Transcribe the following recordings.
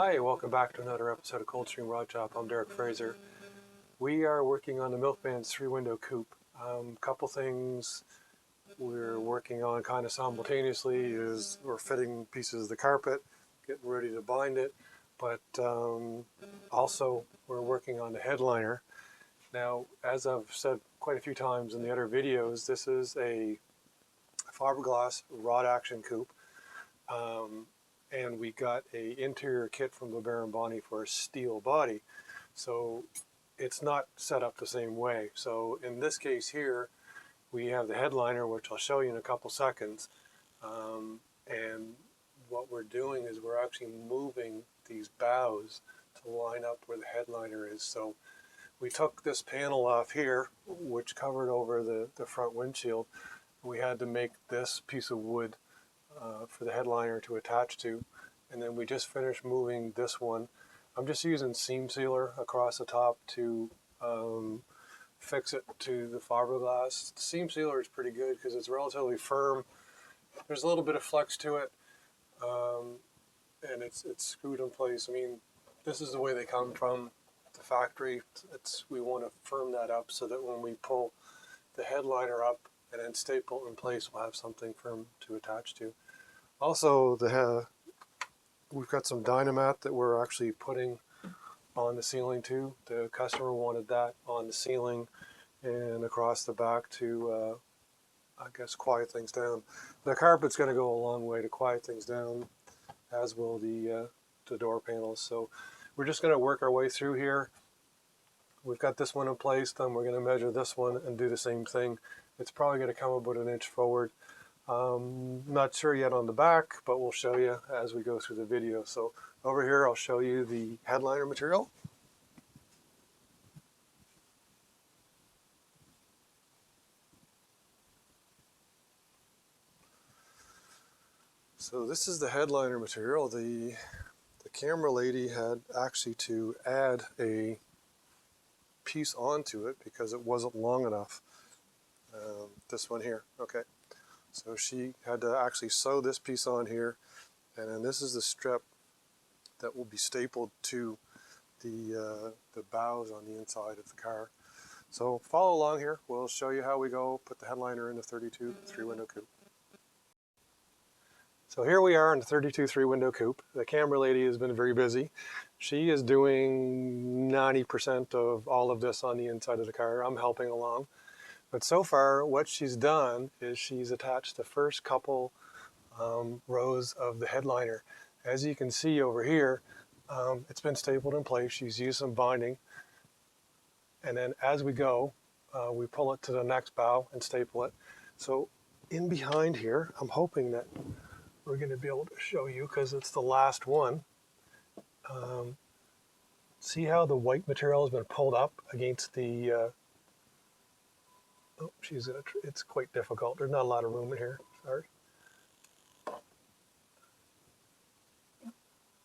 Hi, welcome back to another episode of Coldstream Rod Shop. I'm Derek Fraser. We are working on the Milkman's 3-window coupe. Couple things we're working on kind of simultaneously is we're fitting pieces of the carpet, getting ready to bind it, but also we're working on the headliner. Now, as I've said quite a few times in the other videos, this is a fiberglass rod action coupe. And we got a interior kit from LeBaron Bonney for a steel body, so it's not set up the same way. So in this case here, we have the headliner, which I'll show you in a couple seconds, and what we're doing is we're actually moving these bows to line up where the headliner is. So we took this panel off here, which covered over the front windshield. We had to make this piece of wood for the headliner to attach to, and then we just finished moving this one. I'm just using seam sealer across the top to fix it to the fiberglass. The seam sealer is pretty good because it's relatively firm. There's a little bit of flex to it, and it's screwed in place. I mean, this is the way they come from the factory. We want to firm that up so that when we pull the headliner up and then staple it in place, we'll have something firm to attach to. Also, we've got some Dynamat that we're actually putting on the ceiling too. The customer wanted that on the ceiling and across the back to, I guess, quiet things down. The carpet's going to go a long way to quiet things down, as will the door panels. So we're just going to work our way through here. We've got this one in place, then we're going to measure this one and do the same thing. It's probably going to come about an inch forward. Not sure yet on the back, but we'll show you as we go through the video. So over here, I'll show you the headliner material. So this is the headliner material. The camera lady had actually to add a piece onto it because it wasn't long enough. This one here, okay. So she had to actually sew this piece on here, and then this is the strip that will be stapled to the bows on the inside of the car. So follow along here. We'll show you how we go put the headliner in the 32 3-window coupe. So here we are in the 32 3-window coupe. The camera lady has been very busy. She is doing 90% of all of this on the inside of the car. I'm helping along. But so far, what she's done is she's attached the first couple rows of the headliner. As you can see over here, it's been stapled in place. She's used some binding. And then as we go, we pull it to the next bow and staple it. So in behind here, I'm hoping that we're going to be able to show you because it's the last one. See how the white material has been pulled up against the oh, it's quite difficult. There's not a lot of room in here. Sorry.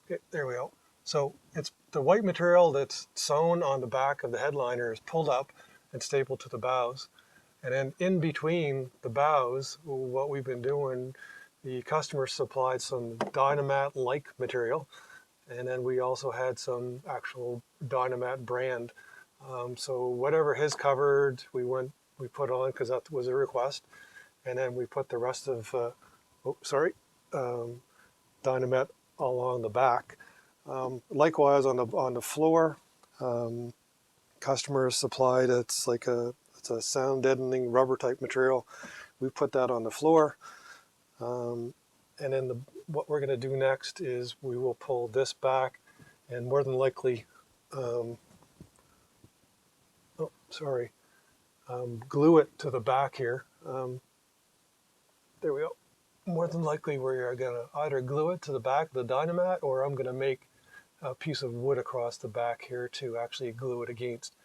Okay, there we go. So it's the white material that's sewn on the back of the headliner is pulled up and stapled to the bows. And then in between the bows, what we've been doing, the customer supplied some Dynamat-like material. And then we also had some actual Dynamat brand. So whatever his covered, we put on because that was a request, and then we put the rest of Dynamat along the back. Likewise on the floor, customers supplied it's a sound deadening rubber type material. We put that on the floor, and then what we're going to do next is we will pull this back, and more than likely, glue it to the back here. There we go. More than likely we're going to either glue it to the back of the Dynamat, or I'm going to make a piece of wood across the back here to actually glue it against.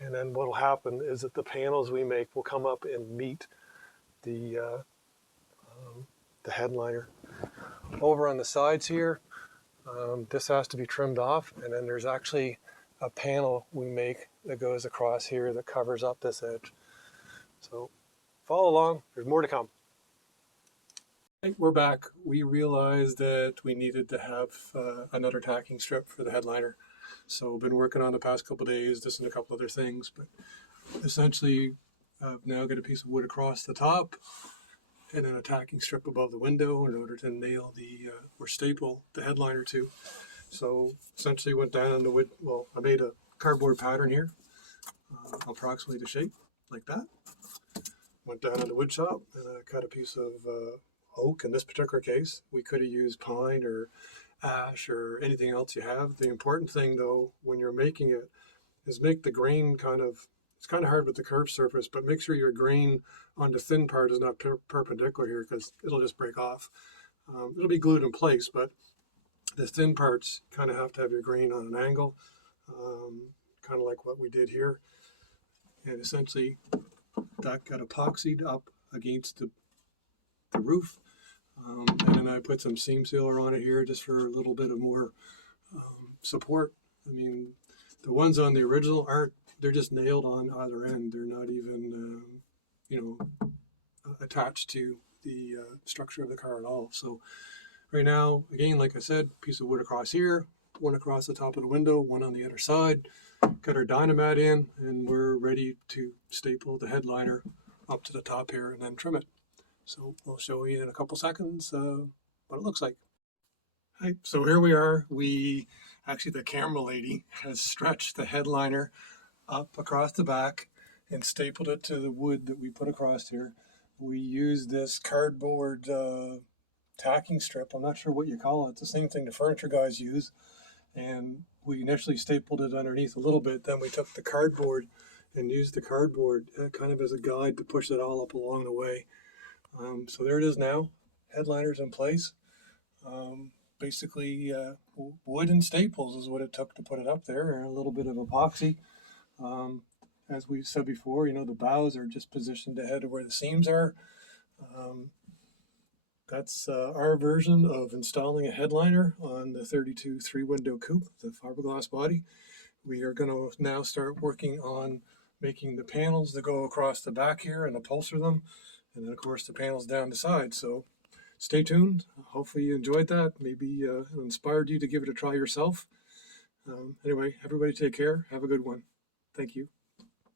And then what will happen is that the panels we make will come up and meet the headliner. Over on the sides here, this has to be trimmed off, and then there's actually a panel we make that goes across here that covers up this edge. So follow along, there's more to come. Hey, we're back. We realized that we needed to have another tacking strip for the headliner. So been working on the past couple of days, this and a couple other things, but essentially I've now got a piece of wood across the top and then a tacking strip above the window in order to nail the or staple the headliner to. So essentially went down on the wood. Well, I made a cardboard pattern here, approximately the shape like that. Went down in the wood shop and I cut a piece of oak. In this particular case, we could have used pine or ash or anything else you have. The important thing though, when you're making it, is make the grain kind of, it's kind of hard with the curved surface, but make sure your grain on the thin part is not perpendicular here because it'll just break off. It'll be glued in place, but the thin parts kind of have to have your grain on an angle, kind of like what we did here. And essentially that got epoxied up against the roof. And then I put some seam sealer on it here just for a little bit of more support. I mean, the ones on the original aren't, they're just nailed on either end. They're not even, attached to the structure of the car at all. So right now, again, like I said, piece of wood across here, one across the top of the window, one on the other side. Got our dynamat in, and we're ready to staple the headliner up to the top here and then trim it. So I'll show you in a couple seconds what it looks like. Right, so here we are. Actually, the camera lady has stretched the headliner up across the back and stapled it to the wood that we put across here. We used this cardboard tacking strip. I'm not sure what you call it. It's the same thing the furniture guys use. And we initially stapled it underneath a little bit. Then we took the cardboard and used the cardboard kind of as a guide to push it all up along the way. So there it is now. Headliner's in place. Basically, wood and staples is what it took to put it up there, and a little bit of epoxy. As we said before, the bows are just positioned ahead of where the seams are. That's our version of installing a headliner on the 32 3-window coupe, the fiberglass body. We are going to now start working on making the panels that go across the back here and upholster them, and then of course the panels down the side. So stay tuned. Hopefully you enjoyed that. Maybe it inspired you to give it a try yourself. Anyway, everybody take care. Have a good one. Thank you.